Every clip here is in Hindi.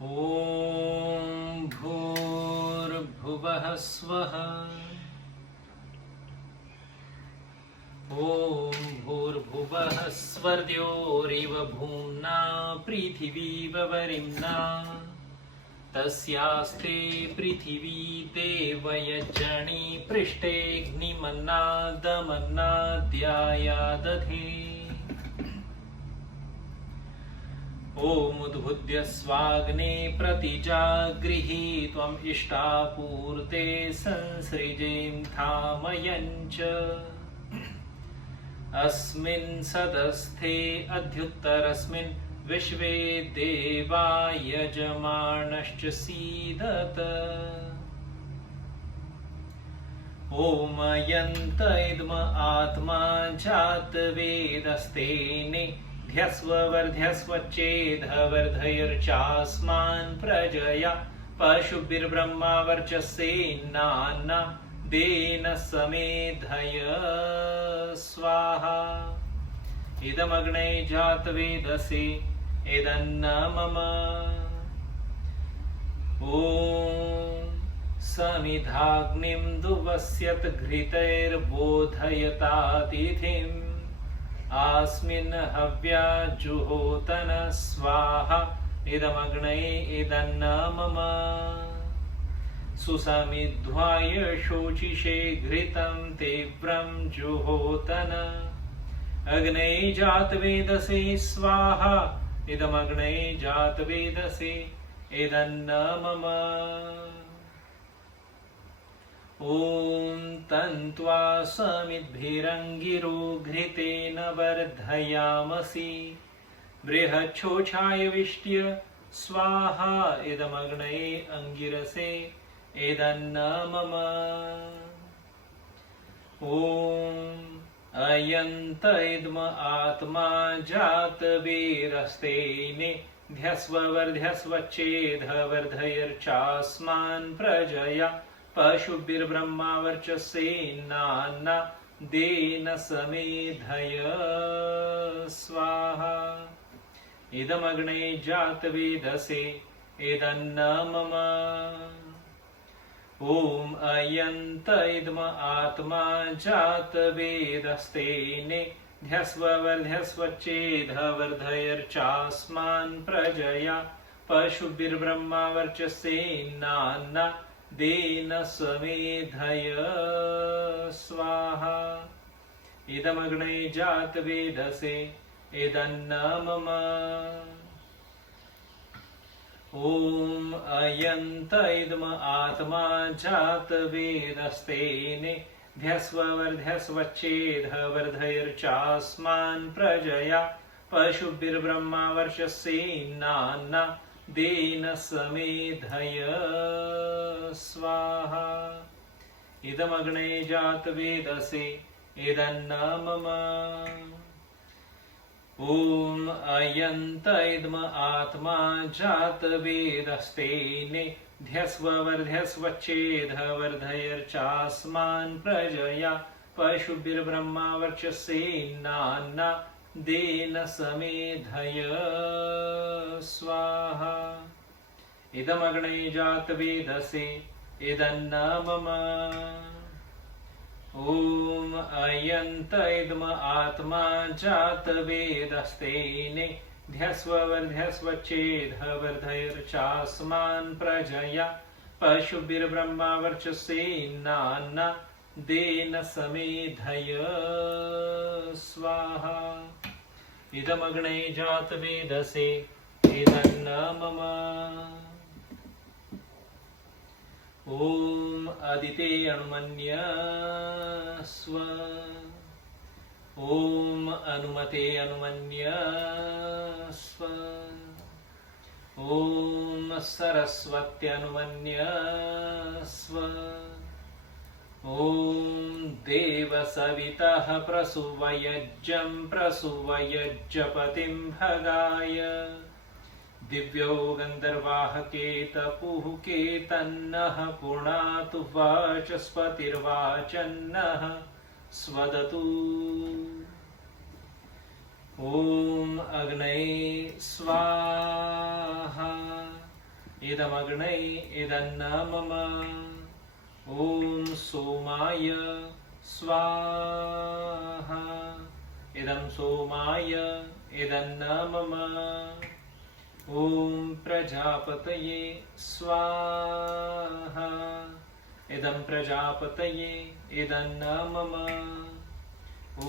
ॐ भूर्भुवः स्वः। ॐ भूर्भुवः स्वर्योरिव भूम्ना पृथिवीव वरिम्ना तस्यास्ते पृथिवी देवयजनी पृष्ठेऽग्निमन्नादमन्नाद्याया दधे। ॐ उद्भुद्य स्वाग्ने प्रतिजागृहि त्वम् इष्टापूर्ते संसृजें धामयञ्च। अस्मिन् सदस्थे अध्युत्तरस्मिन् विश्वे देवा यजमानश्च सीदत। ॐ अयन्त इद्म आत्मा जातवेदस्तेने ध्यस्व चेदवर्धयर्चास्मान् प्रजया पशुभिर्ब्रह्मा वर्चस्सेनान्ना देन समेधय स्वाहा। इदमग्ने जातवेदसे इदन्न मम। ॐ समिधाग्निं दुवस्यत घृतैर्बोधयतातिथिम् अस्मिन् हव्या जुहोतन स्वाहा। इदमग्ने इदन्न मम। सुसमिध्वाय शोचिषे घृतं तीव्रं जुहोतन। अग्ने जातवेदसे स्वाहा। इदमग्ने जातवेदसे इदन्न मम। ॐ तन्त्वा समिद्भिरङ्गिरो घृतेन वर्धयामसि बृहच्छोषाय विष्ट्य स्वाहा। इदमग्ने अंगिरसे इदन्न मम। ॐ अयन्त इद्म आत्मा जातवेदस्तेने ध्यस्व चेदवर्धयर्चास्मान् प्रजया पशुभिर्ब्रह्मा वर्चस्सेनान्ना देन समेधय स्वाहा। इदमग्ने जातवेदसे इदन्न मम। ॐ अयन्त इद्म आत्मा जातवेदस्तेने ध्यस्व चेदवर्धयर्चास्मान् प्रजया पशुभिर्ब्रह्मा वर्चस्सेनान्ना देन समेधय स्वाहा। इदमग्ने जातवेदसे इदन्न मम। ॐ अयन्त इद्म आत्मा जातवेदस्तेने ध्यस्व चेदवर्धयर्चास्मान् प्रजया पशुभिर्ब्रह्मा वर्चस्सेनान्ना देन समेधय स्वाहा। इदमग्ने जातवेदसे इदन्न मम। ॐ अयन्त इद्म आत्मा जातवेदस्तेने ध्यस्व चेदवर्धयर्चास्मान् प्रजया पशुभिर्ब्रह्मा वर्चस्सेनान्ना देन समेधय स्वाहा। इदमग्ने जातवेदसे इदन्न मम। ॐ अयन्त इद्म आत्मा जातवेदस्तेने ध्यस्व चेदवर्धयर्चास्मान् प्रजया पशुभिर्ब्रह्मा वर्चस्सेनान्ना देन समेधय स्वाहा। इदमग्ने जातवेदसे इदन्न मम। ॐ अदिते अनुमन्यस्व। ॐ अनुमते अनुमन्यस्व। ॐ सरस्वत्यनुमन्यस्व। ॐ देवसवितः प्रसुवयज्ञं प्रसुवयज्ञपतिं भगाय। दिव्यो गन्धर्वाः केतपुः केतन्नः पुणातु वाचस्पतिर्वाचन्नः स्वदतु। ॐ अग्नये स्वाहा। इदमग्नै इदन्न मम ॐ सोमाय स्वाहा इदं सोमाय इदन्न मम ॐ प्रजापतये स्वाहा इदं प्रजापतये इदन्न मम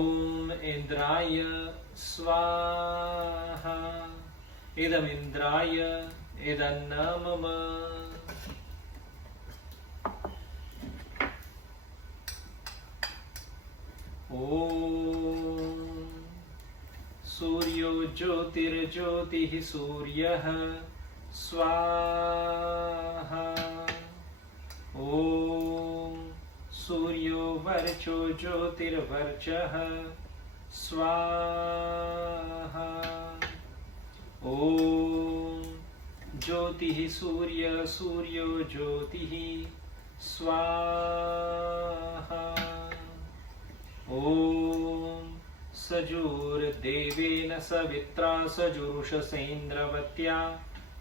ॐ इन्द्राय स्वाहा इदमिन्द्राय इदन्न मम ॐ सूर्यो ज्योतिर्ज्योतिः सूर्यः स्वाहा ॐ सूर्यो वर्चो ज्योतिर्वर्चः स्वाहा ॐ ज्योतिः सूर्य सूर्यो ज्योतिः स्वाहा ॐ सजोर्देवेन सवित्रा सजुषसेन्द्रवत्या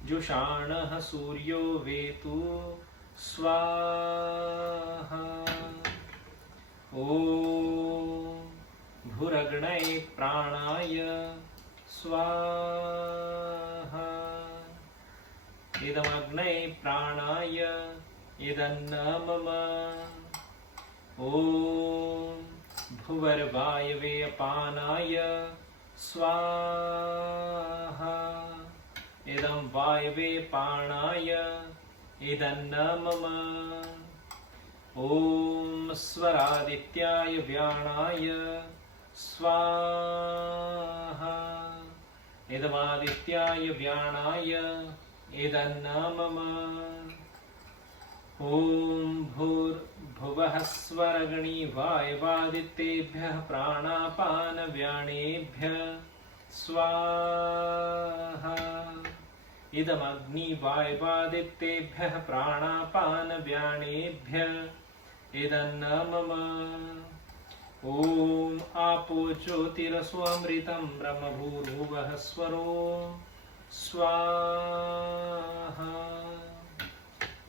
जुषाणः सूर्यो वेतु स्वाहा ॐ भुरग्नये प्राणाय स्वाहा इदमग्नये प्राणाय इदन्न मम ॐ भुवर्वायवे अपानाय स्वाहा इदं वायवे पानाय इदन्न मम ॐ स्वरादित्याय व्याणाय स्वाहा इदमादित्याय व्याणाय इदन्न मम ॐ भूर्भुवः स्वरगणी वायवादित्येभ्यः प्राणापानव्यानेभ्यः स्वाहा इदमग्निवायवादित्येभ्यः प्राणापानव्यानेभ्यः इदन्न मम ॐ आपो ज्योतिरस्वमृतं ब्रह्मभूर्भुवः स्वरो स्वाहा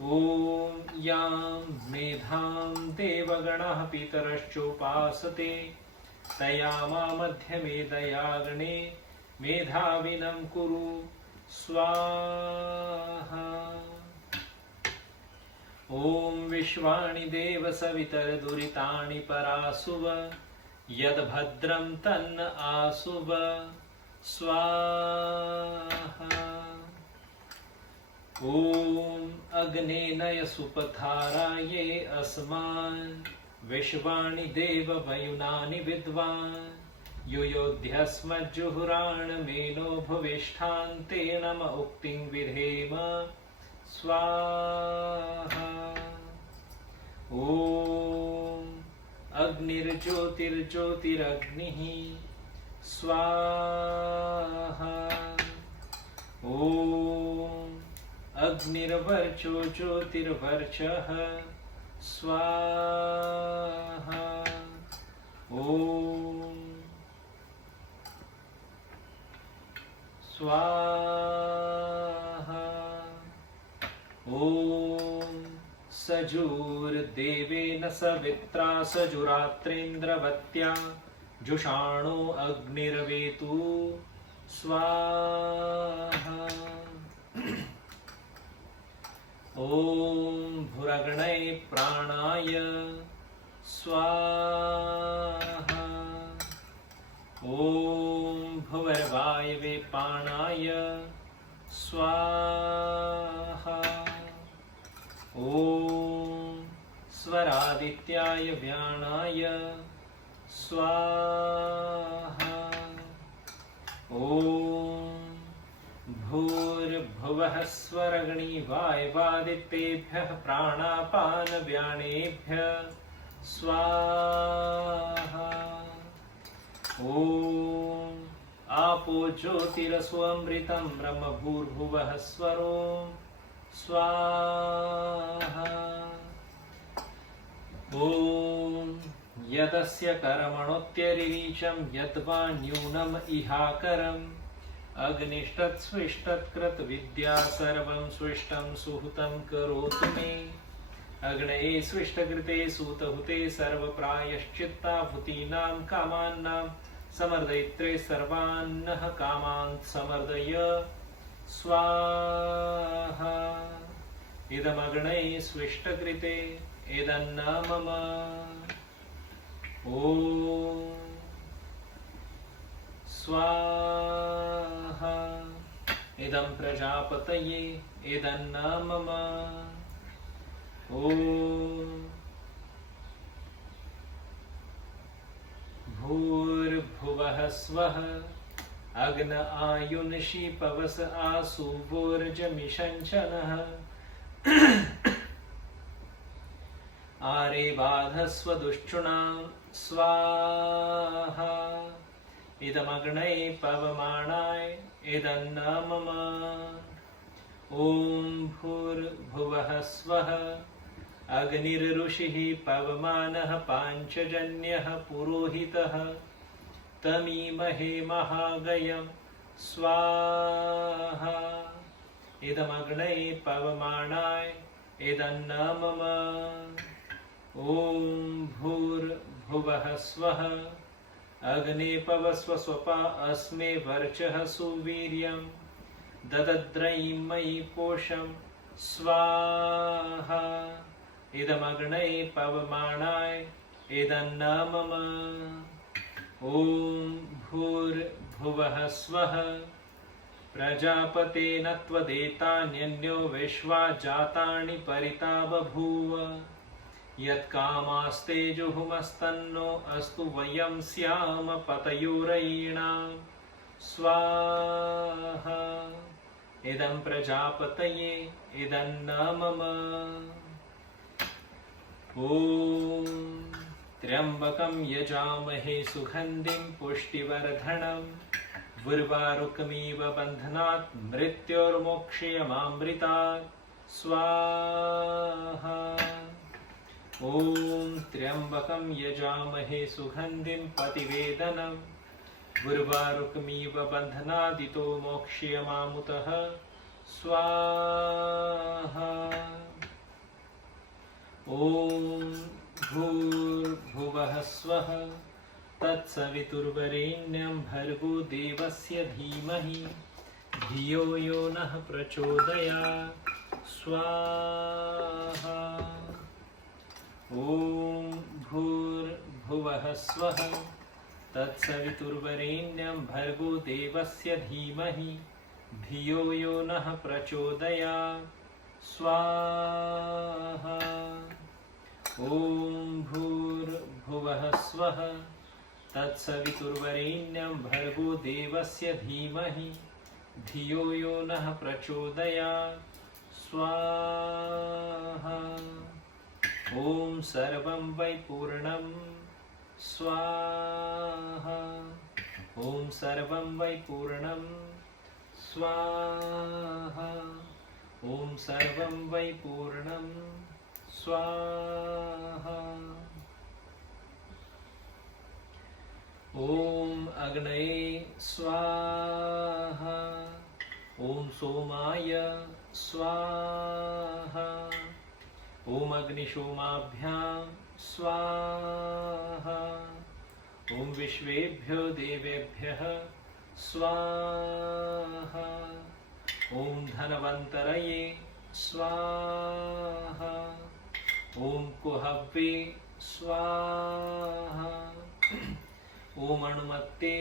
ॐ यां मेधां देवगणः पितरश्चोपासते तया मा मध्यमेधयागणे मेधाविनं कुरु स्वाहा ॐ विश्वाणि देव सवितरदुरितानि परासुव यद्भद्रं तन्न आसुव स्वाहा ॐ अग्ने नय सुपथाराये अस्मान् विश्वाणि देव वयुनानि विद्वान् युयोध्यस्मज्जुहुराणमेनो भुविष्ठान्तेन म उक्तिं विधेम स्वाहा ॐ अग्निर्ज्योतिर्ज्योतिरग्निः स्वाहा ॐ अग्निर्वर्चो ज्योतिर्वर्चः स्वाहा ॐ स्वाहा ॐ सजोर्देवेन सवित्रा सजुरात्रेन्द्रवत्या जुषाणो अग्निर्वेतु स्वाहा ॐ भुरग्नये प्राणाय स्वाहा ॐ भुवर्वायवे पानाय स्वाहा ॐ स्वरादित्याय व्याणाय स्वाहा ॐ भूर्भुवः स्वरगणी वायवादित्येभ्यः प्राणापानव्यानेभ्यः स्वाहा ॐ आपो ज्योतिरस्वमृतं ब्रह्मभूर्भुवः स्वरो स्वाहा ॐ यदस्य कर्मणोत्यरिरीचं यद्वा न्यूनम् इहाकरं अग्निष्टत्स्विष्टत्कृतविद्या सर्वं स्विष्टं सुहुतं करोतु मे अग्नये स्विष्टकृते सूतहुते सर्वप्रायश्चित्ताभूतीनां कामानां समर्दयित्रे सर्वान्नः कामान् समर्दय स्वाहा इदमग्नये स्विष्टकृते इदन्न मम ॐ स्वाहा इदं प्रजापतये इदन्न मम ॐ भूर्भुवः स्वः अग्न आयुनशि पवस आसु वोर्जमिषञ्चनः आरे बाधस्व दुश्चुणां स्वाहा इदमग्नये पवमाणाय इदन्न मम ॐ भूर्भुवः स्वः अग्निर्ऋषिः पवमानः पाञ्चजन्यः पुरोहितः तमीमहे महागयं स्वाहा इदमग्नये पवमाणाय इदन्न मम ॐ भूर्भुवः स्वः अग्ने पवस्व स्वपा अस्मे वर्चः सुवीर्यं ददद्रयीं मयि पोषं स्वाहा इदमग्नये पवमाणाय इदन्न मम ॐ भूर्भुवः स्वः प्रजापतेन त्वदेतान्यन्यो विश्वा जातानि परिता बभूव यत्कामास्ते जुहुमस्तन्नो अस्तु वयं स्याम पतयोरयीणां स्वाहा इदं प्रजापतये इदन्न मम ॐ त्र्यम्बकं यजामहे सुगन्धिं पुष्टिवर्धनम् उर्वारुकमिव बन्धनात् मृत्योर्मोक्षयमामृतात् स्वाहा ॐ त्र्यम्बकं यजामहे सुगन्धिं पतिवेदनम् उर्वारुकमिव बन्धनादितो मोक्षयमामुतः स्वाहा ॐ भूर्भुवः स्वः तत्सवितुर्वरेण्यं भर्गो देवस्य धीमहि धियो यो नः प्रचोदयात् स्वाहा ॐ भूर्भुवः स्वः तत्सवितुर्वरेण्यं भर्गो देवस्य धीमहि धियो यो नः प्रचोदयात् स्वाहा ॐ भूर्भुवः स्वः तत्सवितुर्वरेण्यं भर्गो देवस्य धीमहि धियो यो नः प्रचोदयात् स्वाहा ॐ सर्वं वै पूर्णं स्वाहा ॐ सर्वं वै पूर्णं स्वाहा ॐ सर्वं वै पूर्णं स्वाहा ॐ अग्नये स्वाहा ॐ सोमाय स्वाहा ॐ अग्निशोमाभ्यां स्वाहा ॐ विश्वेभ्यो देवेभ्यः स्वाहा ॐ धनवन्तरये स्वाहा ॐ कुहव्ये स्वाहा ॐ अणुमत्ते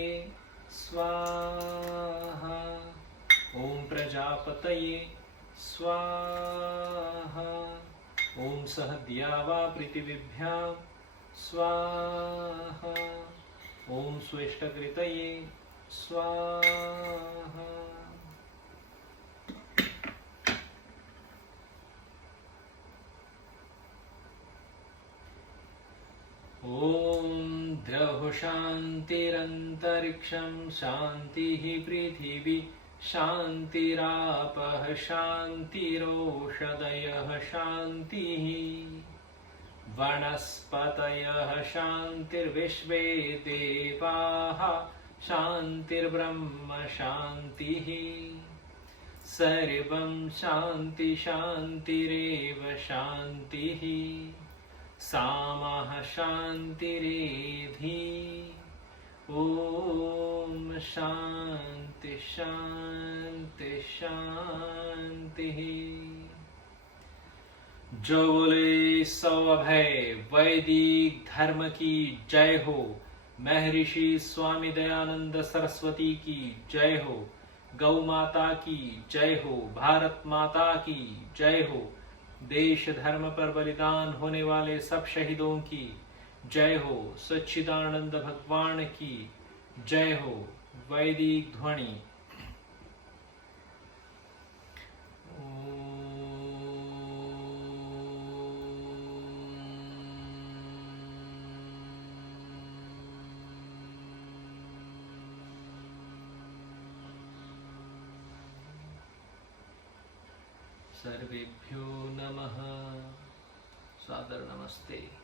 स्वाहा ॐ प्रजापतये स्वाहा ॐ सहद्यावा पृथिवीभ्यां स्वाहा ॐ स्विष्टकृतये स्वाहा ॐ द्रवः शान्तिरन्तरिक्षं शान्तिः पृथिवी शान्तिरापः शान्तिरोषधयः शान्तिः वनस्पतयः शान्तिर्विश्वे देवाः शान्तिर्ब्रह्म शान्तिः सर्वं शान्ति शान्तिरेव शान्तिः सामः शान्तिरेधि ॐ शान्ति शान्ति शान्तिः। जो बोले सौ अभय वैदिक धर्म की जय हो। महर्षि स्वामी दयानंद सरस्वती की जय हो। गौ माता की जय हो। भारत माता की जय हो। देश धर्म पर बलिदान होने वाले सब शहीदों की जय हो। सच्चिदानंद भगवान की जय हो। वैदिक ध्वनि। सर्वेभ्यो नमः। सादर नमस्ते।